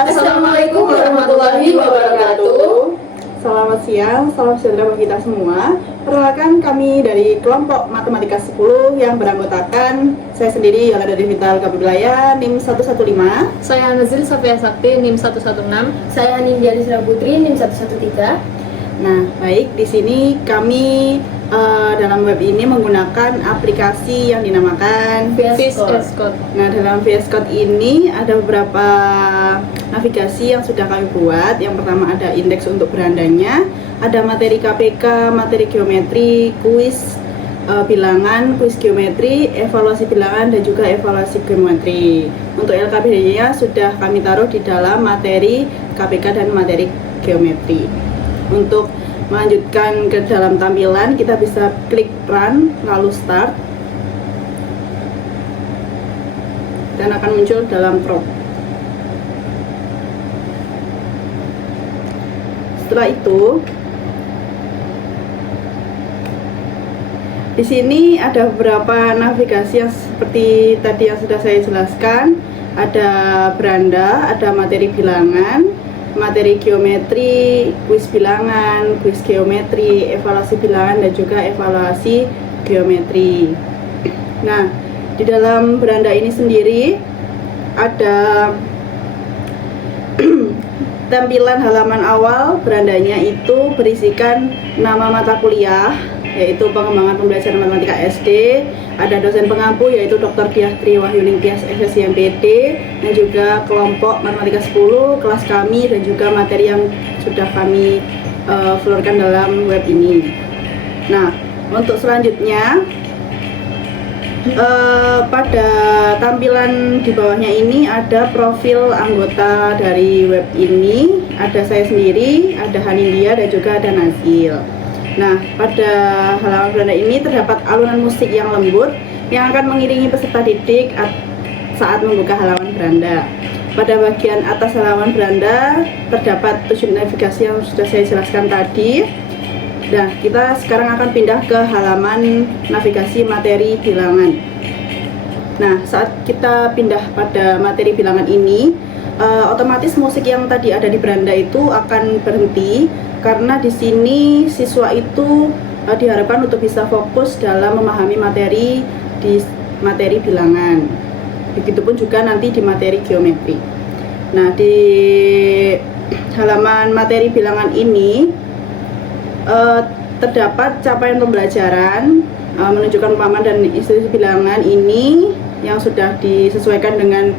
Assalamualaikum warahmatullahi wabarakatuh. Selamat siang, salam sejahtera bagi kita semua. Perkenalkan kami dari kelompok Matematika 10 yang beranggotakan saya sendiri Yolanda Devita Kapilaya, NIM 115. Saya Nazil Safia Sakti, NIM 116. Saya Nindya Lisra Putri, NIM 113. Nah, baik, di sini kami dalam web ini menggunakan aplikasi yang dinamakan VS Code. Nah, dalam VS Code ini ada beberapa navigasi yang sudah kami buat. Yang pertama ada indeks untuk berandanya, ada materi KPK, materi geometri, kuis bilangan, kuis geometri, evaluasi bilangan, dan juga evaluasi geometri. Untuk LKPD-nya sudah kami taruh di dalam materi KPK dan materi geometri. Untuk melanjutkan ke dalam tampilan, kita bisa klik run lalu start dan akan muncul dalam prompt. Setelah itu, di sini ada beberapa navigasi yang seperti tadi yang sudah saya jelaskan. Ada beranda, ada materi bilangan, materi geometri, kuis bilangan, kuis geometri, evaluasi bilangan, dan juga evaluasi geometri. Nah, di dalam beranda ini sendiri ada tampilan halaman awal. Berandanya itu berisikan nama mata kuliah, yaitu pengembangan pembelajaran matematika SD. Ada dosen pengampu yaitu Dr. Diah Tri Wahyuning Tias SSC MPD, dan juga kelompok Matematika 10, kelas kami, dan juga materi yang sudah kami florkan dalam web ini. Nah, untuk selanjutnya pada tampilan di bawahnya ini ada profil anggota dari web ini. Ada saya sendiri, ada Hanindya, dan juga ada Nazil. Nah, pada halaman beranda ini terdapat alunan musik yang lembut yang akan mengiringi peserta didik saat membuka halaman beranda. Pada bagian atas halaman beranda terdapat 7 navigasi yang sudah saya jelaskan tadi. Nah, kita sekarang akan pindah ke halaman navigasi materi bilangan. Nah, saat kita pindah pada materi bilangan ini, otomatis musik yang tadi ada di beranda itu akan berhenti, karena di sini siswa itu diharapkan untuk bisa fokus dalam memahami materi di materi bilangan. Begitupun juga nanti di materi geometri. Nah, di halaman materi bilangan ini terdapat capaian pembelajaran, menunjukkan pemahaman dan institusi bilangan ini yang sudah disesuaikan dengan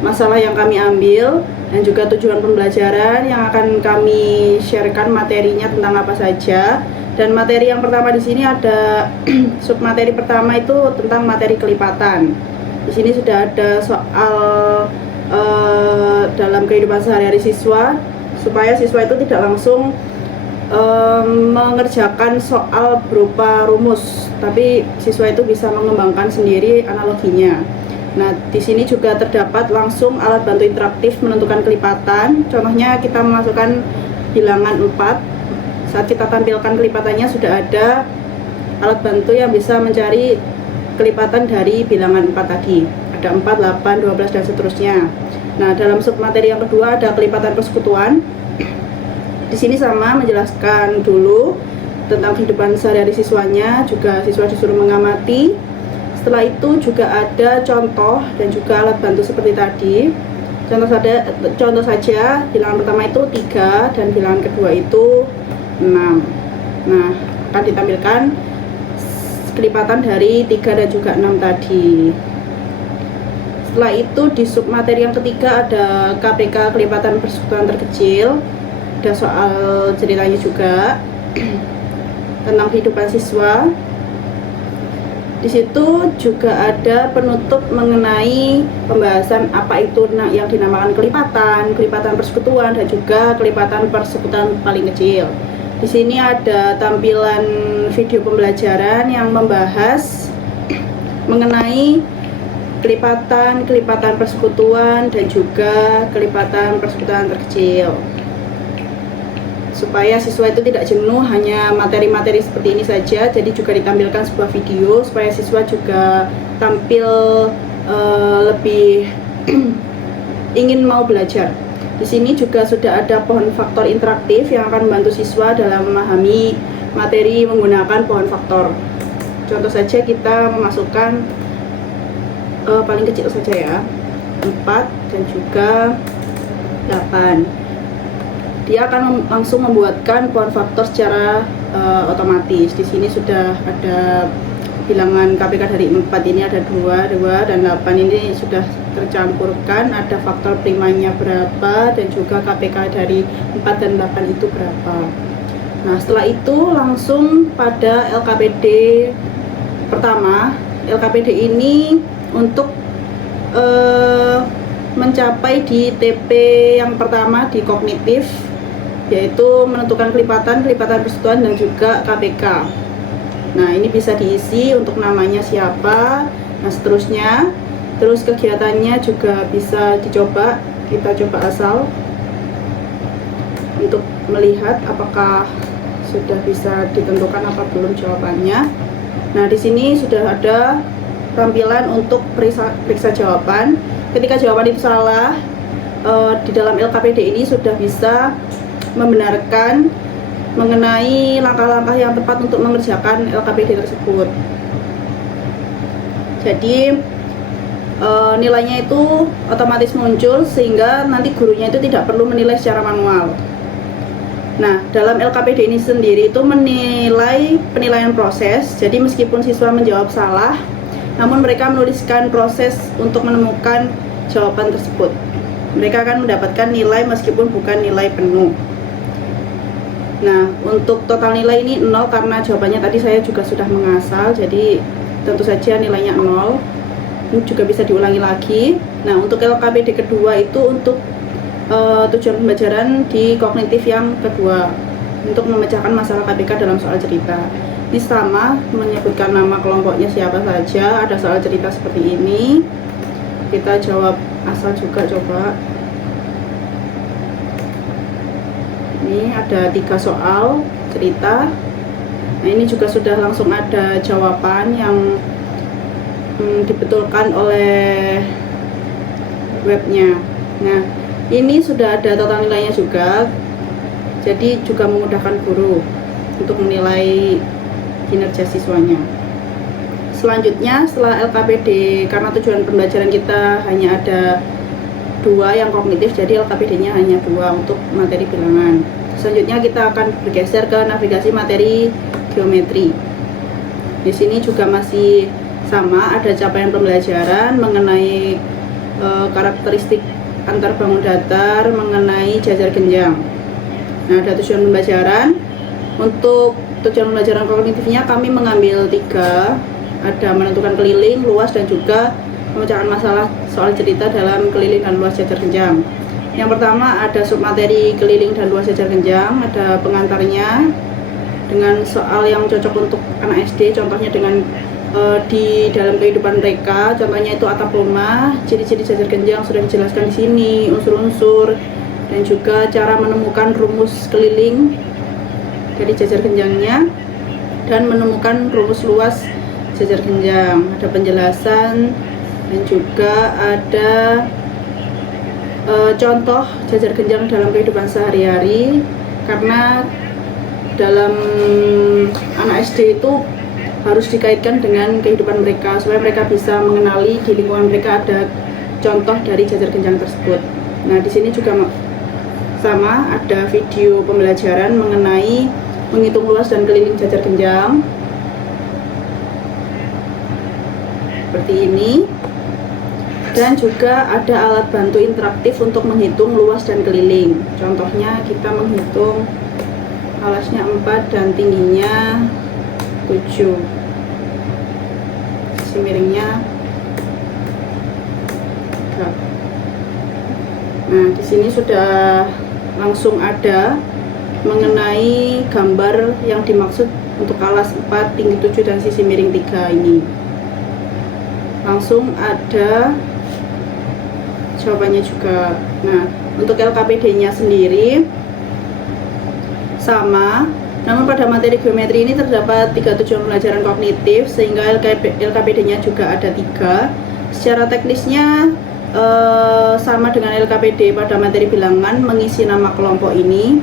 masalah yang kami ambil, dan juga tujuan pembelajaran yang akan kami sharekan materinya tentang apa saja. Dan materi yang pertama di sini ada submateri pertama itu tentang materi kelipatan. Di sini sudah ada soal dalam kehidupan sehari-hari siswa, supaya siswa itu tidak langsung mengerjakan soal berupa rumus, tapi siswa itu bisa mengembangkan sendiri analoginya. Nah, di sini juga terdapat langsung alat bantu interaktif menentukan kelipatan. Contohnya kita memasukkan bilangan 4. Saat kita tampilkan kelipatannya sudah ada alat bantu yang bisa mencari kelipatan dari bilangan 4 tadi. Ada 4, 8, 12, dan seterusnya. Nah, dalam submateri yang kedua ada kelipatan persekutuan. Di sini sama menjelaskan dulu tentang kehidupan sehari-hari siswanya, juga siswa disuruh mengamati. Setelah itu juga ada contoh dan juga alat bantu seperti tadi. Contoh saja, bilangan pertama itu 3 dan bilangan kedua itu 6. Nah, akan ditampilkan kelipatan dari 3 dan juga 6 tadi. Setelah itu di submateri yang ketiga ada KPK, kelipatan persekutuan terkecil. Ada soal ceritanya juga tentang kehidupan siswa. Di situ juga ada penutup mengenai pembahasan apa itu yang dinamakan kelipatan, kelipatan persekutuan, dan juga kelipatan persekutuan paling kecil. Di sini ada tampilan video pembelajaran yang membahas mengenai kelipatan, kelipatan persekutuan, dan juga kelipatan persekutuan terkecil, supaya siswa itu tidak jenuh hanya materi-materi seperti ini saja. Jadi juga ditampilkan sebuah video supaya siswa juga tampil lebih ingin mau belajar. Di sini juga sudah ada pohon faktor interaktif yang akan membantu siswa dalam memahami materi menggunakan pohon faktor. Contoh saja kita memasukkan paling kecil saja ya, 4 dan juga 8. Dia akan langsung membuatkan pohon faktor secara otomatis. Di sini sudah ada bilangan KPK dari 4 ini ada 2 dan 8 ini sudah tercampurkan, ada faktor primanya berapa dan juga KPK dari 4 dan 8 itu berapa. Nah, setelah itu langsung pada LKPD pertama. LKPD ini untuk mencapai di TP yang pertama di kognitif, yaitu menentukan kelipatan persatuan dan juga KPK. Nah, ini bisa diisi untuk namanya siapa, nah seterusnya. Terus kegiatannya juga bisa dicoba, kita coba asal untuk melihat apakah sudah bisa ditentukan apa belum jawabannya. Nah, di sini sudah ada tampilan untuk periksa jawaban. Ketika jawaban itu salah, di dalam LKPD ini sudah bisa membenarkan mengenai langkah-langkah yang tepat untuk mengerjakan LKPD tersebut. Jadi nilainya itu otomatis muncul sehingga nanti gurunya itu tidak perlu menilai secara manual. Nah, dalam LKPD ini sendiri itu menilai penilaian proses. Jadi meskipun siswa menjawab salah, namun mereka menuliskan proses untuk menemukan jawaban tersebut. Mereka akan mendapatkan nilai meskipun bukan nilai penuh. Nah, untuk total nilai ini 0 karena jawabannya tadi saya juga sudah mengasal, jadi tentu saja nilainya 0. Ini juga bisa diulangi lagi. Nah, untuk LKPD kedua itu untuk tujuan pembelajaran di kognitif yang kedua, untuk memecahkan masalah KPK dalam soal cerita. Ini sama, menyebutkan nama kelompoknya siapa saja, ada soal cerita seperti ini. Kita jawab asal juga coba. Ini ada 3 soal cerita. Nah, ini juga sudah langsung ada jawaban yang dibetulkan oleh webnya. Nah, ini sudah ada total nilainya juga, jadi juga memudahkan guru untuk menilai kinerja siswanya. Selanjutnya, setelah LKPD, karena tujuan pembelajaran kita hanya ada 2 yang kognitif, jadi LKPD-nya hanya 2 untuk materi bilangan. Selanjutnya kita akan bergeser ke navigasi materi geometri. Di sini juga masih sama, ada capaian pembelajaran mengenai karakteristik antar bangun datar, mengenai jajar genjang. Nah, ada tujuan pembelajaran. Untuk tujuan pembelajaran kognitifnya kami mengambil 3, ada menentukan keliling, luas, dan juga memecahkan masalah soal cerita dalam keliling dan luas jajar genjang. Yang pertama ada submateri keliling dan luas jajar genjang, ada pengantarnya dengan soal yang cocok untuk anak SD, contohnya dengan di dalam kehidupan mereka, contohnya itu atap rumah, ciri-ciri jajar genjang sudah dijelaskan di sini, unsur-unsur, dan juga cara menemukan rumus keliling dari jajar genjangnya dan menemukan rumus luas jajar genjang. Ada penjelasan dan juga ada contoh jajar genjang dalam kehidupan sehari-hari, karena dalam anak SD itu harus dikaitkan dengan kehidupan mereka supaya mereka bisa mengenali di lingkungan mereka ada contoh dari jajar genjang tersebut. Nah, di sini juga sama, ada video pembelajaran mengenai menghitung luas dan keliling jajar genjang seperti ini, dan juga ada alat bantu interaktif untuk menghitung luas dan keliling. Contohnya kita menghitung alasnya 4 dan tingginya 7, sisi miringnya 3. Nah, di sini sudah langsung ada mengenai gambar yang dimaksud untuk alas 4, tinggi 7, dan sisi miring 3 ini. Langsung ada jawabannya juga. Nah, untuk LKPD-nya sendiri sama, namun pada materi geometri ini terdapat 3 tujuan pembelajaran kognitif, sehingga LKPD-nya juga ada 3. Secara teknisnya sama dengan LKPD pada materi bilangan, mengisi nama kelompok ini,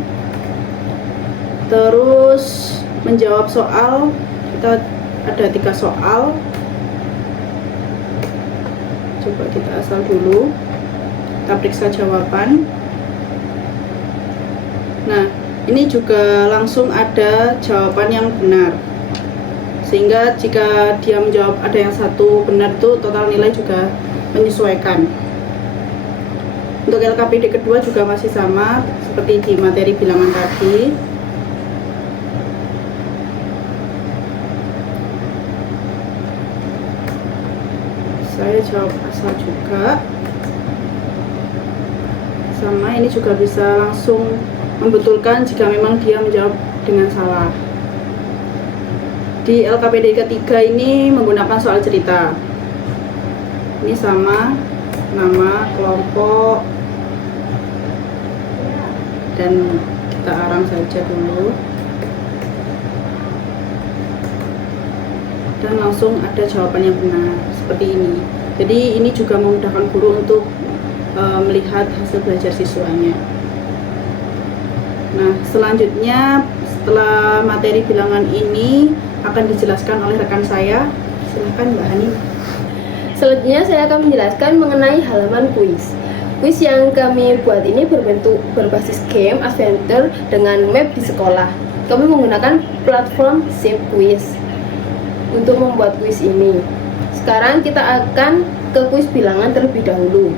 terus menjawab soal. Kita ada 3 soal, coba kita asal dulu, kita periksa jawaban. Nah, ini juga langsung ada jawaban yang benar, sehingga jika dia menjawab ada yang satu benar tuh total nilai juga menyesuaikan. Untuk LKPD kedua juga masih sama seperti di materi bilangan tadi. Saya jawab asal juga. Sama, ini juga bisa langsung membetulkan jika memang dia menjawab dengan salah. Di LKPD ketiga ini menggunakan soal cerita. Ini sama, nama kelompok, dan kita arang saja dulu. Dan langsung ada jawaban yang benar seperti ini. Jadi ini juga memudahkan guru untuk melihat hasil belajar siswanya. Nah, selanjutnya setelah materi bilangan ini akan dijelaskan oleh rekan saya. Silakan Mbak Hani. Selanjutnya saya akan menjelaskan mengenai halaman kuis. Kuis yang kami buat ini berbasis game adventure dengan map di sekolah. Kami menggunakan platform Shape Quiz untuk membuat kuis ini. Sekarang kita akan ke kuis bilangan terlebih dahulu.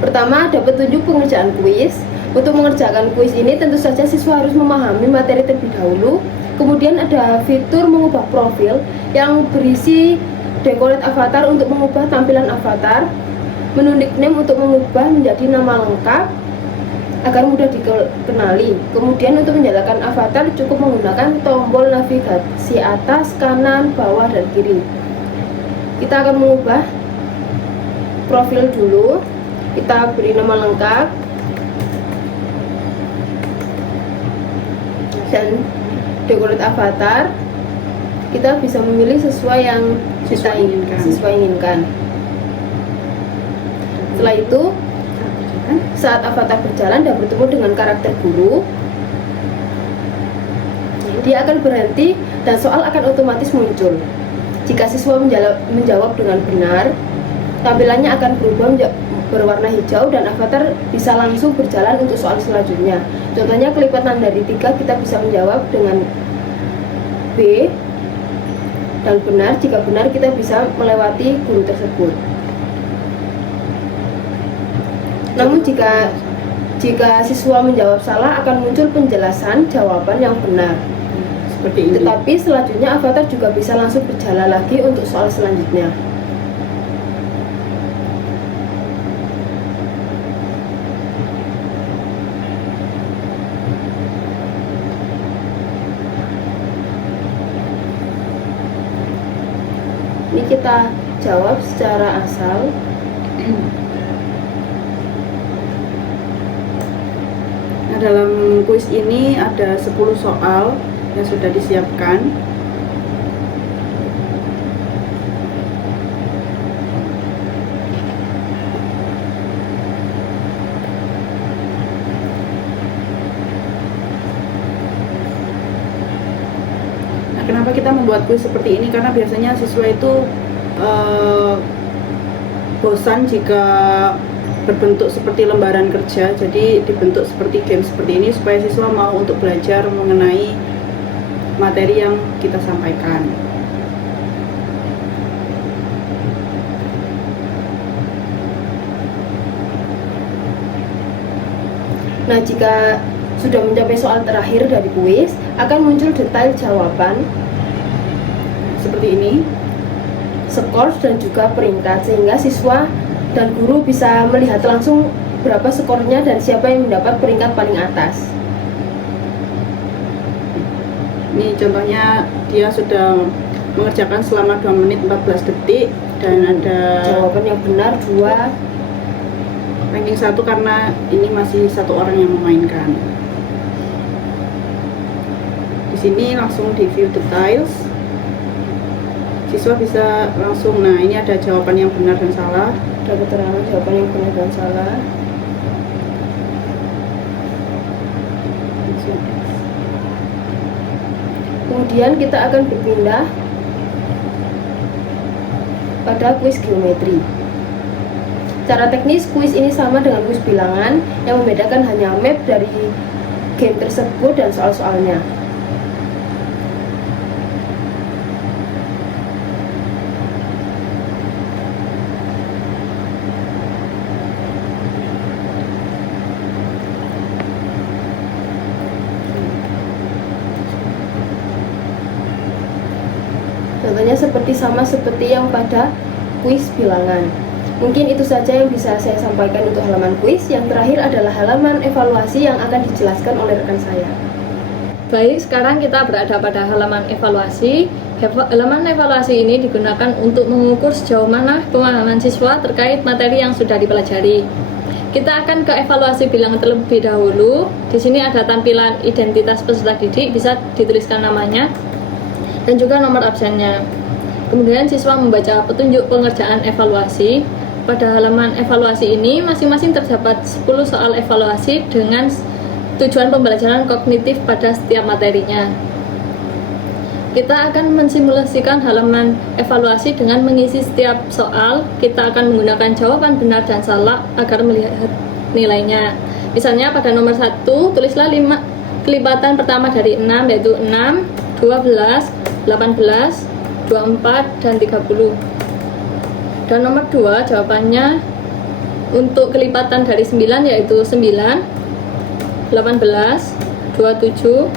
Pertama, ada petunjuk pengerjaan kuis. Untuk mengerjakan kuis ini tentu saja siswa harus memahami materi terlebih dahulu. Kemudian ada fitur mengubah profil yang berisi decorate avatar untuk mengubah tampilan avatar, menu nickname untuk mengubah menjadi nama lengkap agar mudah dikenali. Kemudian untuk menyalakan avatar cukup menggunakan tombol navigasi atas, kanan, bawah, dan kiri. Kita akan mengubah profil dulu. Kita beri nama lengkap dan decorate avatar. Kita bisa memilih sesuai yang kita inginkan. Setelah itu, saat avatar berjalan dan bertemu dengan karakter guru, dia akan berhenti dan soal akan otomatis muncul. Jika siswa menjawab dengan benar, tampilannya akan berubah berwarna hijau dan avatar bisa langsung berjalan untuk soal selanjutnya. Contohnya kelipatan dari 3, kita bisa menjawab dengan B dan benar. Jika benar, kita bisa melewati guru tersebut. Namun jika siswa menjawab salah, akan muncul penjelasan jawaban yang benar. Seperti ini. Tetapi selanjutnya avatar juga bisa langsung berjalan lagi untuk soal selanjutnya. Ini kita jawab secara asal. Nah, dalam kuis ini ada 10 soal yang sudah disiapkan. Nah, kenapa kita membuat kuis seperti ini? Karena biasanya siswa itu bosan jika berbentuk seperti lembaran kerja, jadi dibentuk seperti game seperti ini supaya siswa mau untuk belajar mengenai materi yang kita sampaikan. Nah, jika sudah mencapai soal terakhir dari kuis, akan muncul detail jawaban Seperti ini. skor dan juga peringkat, sehingga siswa dan guru bisa melihat langsung berapa skornya dan siapa yang mendapat peringkat paling atas. Ini contohnya dia sudah mengerjakan selama 2 menit 14 detik dan ada Jawaban yang benar 2. ranking 1 karena ini masih 1 orang yang memainkan. Di sini langsung di view details. siswa bisa langsung, nah ini ada jawaban yang benar dan salah. Ada keterangan jawaban yang benar dan salah. Kemudian kita akan berpindah pada kuis geometri. Secara teknis, kuis ini sama dengan kuis bilangan, yang membedakan hanya map dari game tersebut dan soal-soalnya. Contohnya sama seperti yang pada kuis bilangan. Mungkin itu saja yang bisa saya sampaikan untuk halaman kuis. Yang terakhir adalah halaman evaluasi yang akan dijelaskan oleh rekan saya. Baik, sekarang kita berada pada halaman evaluasi. Halaman evaluasi ini digunakan untuk mengukur sejauh mana pemahaman siswa terkait materi yang sudah dipelajari. Kita akan ke evaluasi bilangan terlebih dahulu. Di sini ada tampilan identitas peserta didik, bisa dituliskan namanya dan juga nomor absennya. Kemudian siswa membaca petunjuk pengerjaan evaluasi. Pada halaman evaluasi ini masing-masing terdapat 10 soal evaluasi dengan tujuan pembelajaran kognitif pada setiap materinya. Kita akan mensimulasikan halaman evaluasi dengan mengisi setiap soal. Kita akan menggunakan jawaban benar dan salah agar melihat nilainya. Misalnya pada nomor 1, tulislah 5 kelipatan pertama dari 6, yaitu 6, 12, 18, 24, dan 30. Dan nomor 2 jawabannya untuk kelipatan dari 9, yaitu 9, 18, 27,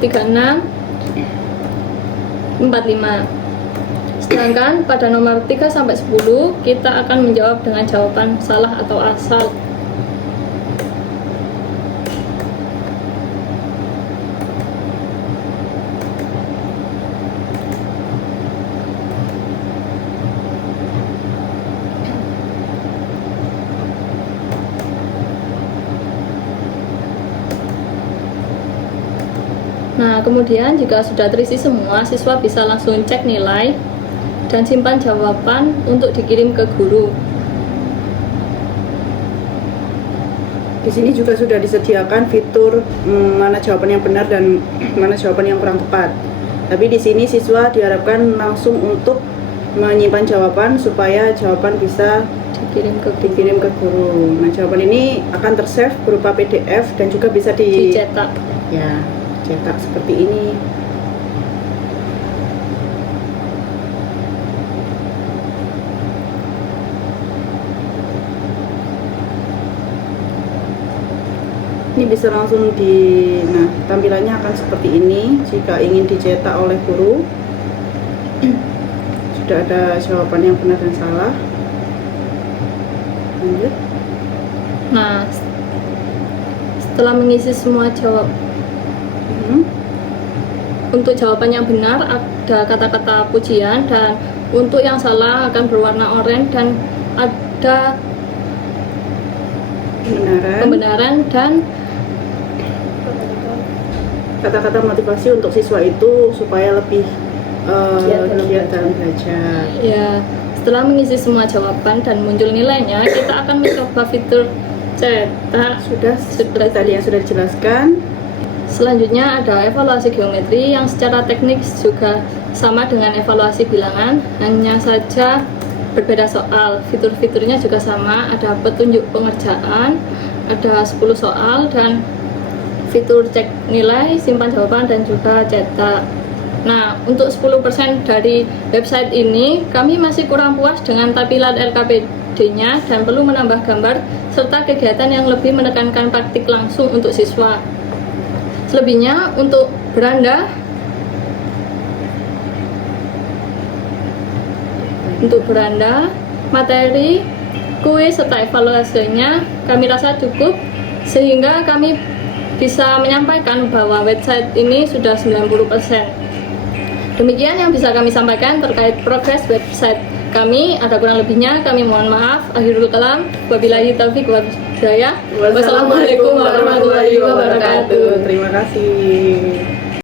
36, 45. Sedangkan pada nomor 3 sampai 10 kita akan menjawab dengan jawaban salah atau asal. Nah, kemudian jika sudah terisi semua, siswa bisa langsung cek nilai dan simpan jawaban untuk dikirim ke guru. Di sini juga sudah disediakan fitur mana jawaban yang benar dan mana jawaban yang kurang tepat. Tapi di sini siswa diharapkan langsung untuk menyimpan jawaban supaya jawaban bisa dikirim ke guru. Nah, jawaban ini akan tersave berupa PDF dan juga bisa Dicetak. Ya, cetak seperti ini. Ini bisa langsung nah, tampilannya akan seperti ini jika ingin dicetak oleh guru. Sudah ada jawaban yang benar dan salah. Lanjut. Nah, setelah mengisi semua untuk jawaban yang benar ada kata-kata pujian, dan untuk yang salah akan berwarna oranye dan ada pembenaran dan kata-kata motivasi untuk siswa itu supaya lebih giat dalam belajar. ya. Setelah mengisi semua jawaban dan muncul nilainya, kita akan mencoba fitur cetak. Sudah tadi yang sudah dijelaskan. Selanjutnya ada evaluasi geometri yang secara teknis juga sama dengan evaluasi bilangan, hanya saja berbeda soal. Fitur-fiturnya juga sama, ada petunjuk pengerjaan, ada 10 soal, dan fitur cek nilai, simpan jawaban, dan juga cetak. Nah, untuk 10% dari website ini, kami masih kurang puas dengan tampilan LKPD-nya dan perlu menambah gambar serta kegiatan yang lebih menekankan praktik langsung untuk siswa. Selebihnya untuk beranda, materi, kuis, serta evaluasinya kami rasa cukup sehingga kami bisa menyampaikan bahwa website ini sudah 90%. Demikian yang bisa kami sampaikan terkait progres website kami. Ada kurang lebihnya kami mohon maaf. Akhirul kalam, wabillahi taufiq wal hidayah. Wassalamualaikum warahmatullahi wabarakatuh. Terima kasih.